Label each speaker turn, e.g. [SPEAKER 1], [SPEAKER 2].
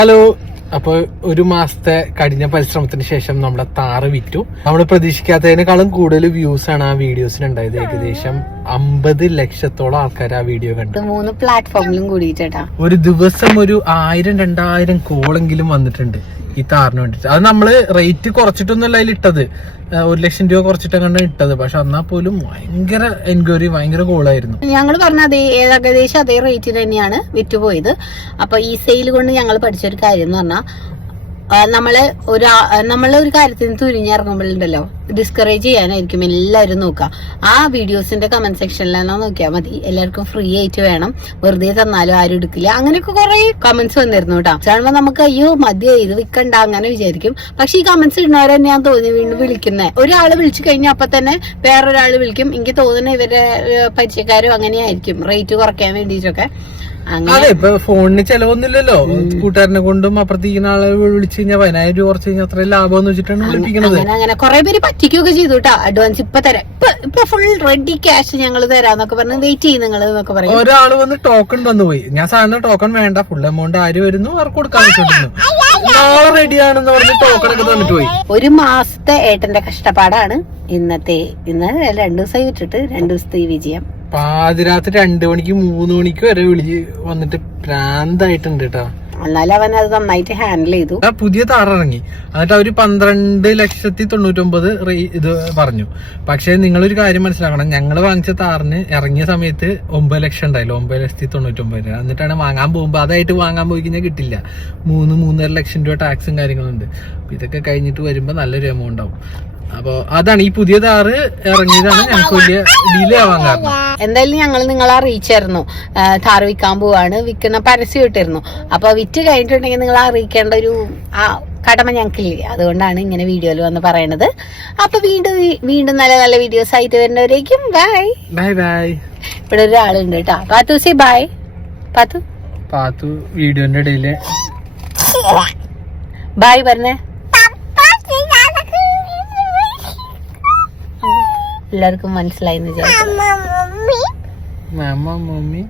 [SPEAKER 1] Hello. അപ്പൊ ഒരു മാസത്തെ കഠിന പരിശ്രമത്തിന് ശേഷം നമ്മുടെ താറ് വിറ്റു. നമ്മൾ പ്രതീക്ഷിക്കാത്തതിനേക്കാളും കൂടുതൽ വ്യൂസ് ആണ് ആ വീഡിയോസിന് ഉണ്ടായത് ഏകദേശം അമ്പത് ലക്ഷത്തോളം ആൾക്കാർ ആ വീഡിയോ കണ്ടു.
[SPEAKER 2] മൂന്ന് പ്ലാറ്റ്ഫോമിലും കൂടിയിട്ടാ
[SPEAKER 1] ഒരു ദിവസം ഒരു ആയിരം രണ്ടായിരം കോളെങ്കിലും വന്നിട്ടുണ്ട് ഈ താറിന് വേണ്ടിട്ട്. അത് നമ്മൾ റേറ്റ് കുറച്ചിട്ടൊന്നുമല്ല അതിൽ ഇട്ടത് ഒരു ലക്ഷം രൂപ കുറച്ചിട്ടാണ് ഇട്ടത്. പക്ഷെ എന്നാ പോലും ഭയങ്കര എൻക്വയറി ഭയങ്കര കോളായിരുന്നു.
[SPEAKER 2] ഞങ്ങൾ പറഞ്ഞ അതേ ഏകദേശം അതേ റേറ്റിൽ തന്നെയാണ് വിറ്റുപോയത്. അപ്പൊ ഈ സെയിൽ കൊണ്ട് ഞങ്ങൾ പഠിച്ച ഒരു കാര്യം എന്ന് പറഞ്ഞാൽ നമ്മൾ ഒരു നമ്മളെ ഒരു കാര്യത്തിന് തുരിഞ്ഞിറങ്ങുമ്പോഴുണ്ടല്ലോ ഡിസ്കറേജ് ചെയ്യാനായിരിക്കും. എല്ലാവരും നോക്കുക. ആ വീഡിയോസിന്റെ കമന്റ് സെക്ഷനിലാണ് നോക്കിയാൽ മതി. എല്ലാവർക്കും ഫ്രീ ആയിട്ട് വേണം. വെറുതെ തന്നാലും ആരും എടുക്കില്ല. അങ്ങനെയൊക്കെ കുറെ കമന്റ്സ് വന്നിരുന്നു കേട്ടോ. കാണുമ്പോൾ നമുക്ക് അയ്യോ മതിയോ ഇത് വിൽക്കണ്ട അങ്ങനെ വിചാരിക്കും. പക്ഷെ ഈ കമന്റ്സ് ഇടുന്നവരെ ഞാൻ തോന്നി വീണ്ടും വിളിക്കുന്നത് ഒരാൾ വിളിച്ചു കഴിഞ്ഞാൽ അപ്പൊ തന്നെ വേറൊരാൾ വിളിക്കും. എനിക്ക് തോന്നുന്ന ഇവരുടെ ഏഹ്, പരിചയക്കാരും അങ്ങനെയായിരിക്കും. റേറ്റ് കുറയ്ക്കാൻ വേണ്ടിയിട്ടൊക്കെ.
[SPEAKER 1] അതെ ഇപ്പൊ ഫോണിന് ചെലവൊന്നുമില്ലല്ലോ. കൂട്ടുകാരനെ കൊണ്ടും അപ്പുറത്തേക്കുന്ന ആളെ വിളിച്ചു കഴിഞ്ഞാൽ പതിനായിരം രൂപ കുറച്ച് കഴിഞ്ഞാൽ അത്രയും ലാഭം എന്ന് വെച്ചിട്ടാണ് വിളിപ്പിക്കണത്.
[SPEAKER 2] അങ്ങനെ കുറെ പേര് പറ്റിക്കുകയൊക്കെ ചെയ്തു കേട്ടോ. അഡ്വാൻസ് ഇപ്പൊ തരാം. ഇപ്പൊ ഇപ്പൊ ഫുൾ റെഡി ക്യാഷ് ഞങ്ങൾ തരാന്നൊക്കെ പറഞ്ഞ് വെയിറ്റ് ചെയ്യും നിങ്ങൾ എന്നൊക്കെ പറയും.
[SPEAKER 1] ഒരാൾ വന്ന് ടോക്കൺ തന്നു പോയി. ഞാൻ സാധാരണ ടോക്കൺ വേണ്ട. ഫുൾ എമൗണ്ട് ആര് വരുന്നു? അവർക്ക് കൊടുക്കാൻ നാളെ റെഡിയാണെന്ന് പറഞ്ഞ് ടോക്കൺ ഒക്കെ തന്നിട്ട് പോയി.
[SPEAKER 2] ഒരു മാസത്തെ ഏട്ടന്റെ കഷ്ടപ്പാടാണ്. ഇന്നത്തെ ഇന്ന് രണ്ടു ദിവസമായി വിട്ടിട്ട് രണ്ടു ദിവസത്തെ ഈ വിജയം.
[SPEAKER 1] പാതിരാത്രി രണ്ടു മണിക്ക് മൂന്ന് മണിക്ക് വരെ വിളിച്ച് വന്നിട്ട് പ്രാന്തായിട്ടുണ്ട് കേട്ടോ
[SPEAKER 2] എന്നാലും അവൻ അത് നന്നായിട്ട് ഹാൻഡിൽ ചെയ്തു.
[SPEAKER 1] പുതിയ താറ് ഇറങ്ങി. എന്നിട്ട് അവർ പന്ത്രണ്ട് ലക്ഷത്തി തൊണ്ണൂറ്റൊമ്പത് ഇത് പറഞ്ഞു. പക്ഷെ നിങ്ങളൊരു കാര്യം മനസ്സിലാക്കണം. ഞങ്ങൾ വാങ്ങിച്ച താറിന് ഇറങ്ങിയ സമയത്ത് ഒമ്പത് ലക്ഷം ഉണ്ടായില്ല. ഒമ്പത് ലക്ഷത്തി തൊണ്ണൂറ്റൊമ്പത് രൂപ. എന്നിട്ടാണ് വാങ്ങാൻ പോകുമ്പോൾ അതായിട്ട് വാങ്ങാൻ പോയി കഴിഞ്ഞാൽ കിട്ടില്ല. മൂന്ന് മൂന്നര ലക്ഷം രൂപ ടാക്സും കാര്യങ്ങളുണ്ട് ഉണ്ട്. ഇതൊക്കെ കഴിഞ്ഞിട്ട് വരുമ്പോൾ നല്ലൊരു എമൗണ്ട് ആവും. അപ്പോൾ അതാണ് ഈ പുതിയ താറ് ഇറങ്ങിയതാണ്. ഞങ്ങൾക്ക് വലിയ ഡിലേ ആവാൻ കാരണം.
[SPEAKER 2] എന്തായാലും ഞങ്ങൾ നിങ്ങളെ അറിയിച്ചായിരുന്നു. താറ് വിൽക്കാൻ പോവാണ്. വിൽക്കുന്ന പരസ്യം ഇട്ടിരുന്നു. അപ്പൊ വിറ്റ് കഴിഞ്ഞിട്ടുണ്ടെങ്കിൽ നിങ്ങൾ അറിയിക്കേണ്ട ഒരു ആ കടമ ഞങ്ങൾക്കില്ല? അതുകൊണ്ടാണ് ഇങ്ങനെ വീഡിയോയിൽ വന്ന് പറയണത്. അപ്പൊ വീണ്ടും വീണ്ടും നല്ല നല്ല വീഡിയോസ് ആയിട്ട് വരുന്നവരേക്കും ബൈ
[SPEAKER 1] ബൈ ബൈ
[SPEAKER 2] ഇവിടെ ഒരാളുണ്ട് കേട്ടോ പാത്തു സി ബൈ പാത്തു.
[SPEAKER 1] പാത്തു വീഡിയോന്റെ ഇടയിൽ.
[SPEAKER 2] ബൈ പറഞ്ഞേ. എല്ലാവർക്കും മനസ്സിലായി എന്ന് വിചാരിച്ചു
[SPEAKER 1] മാമ മമ്മി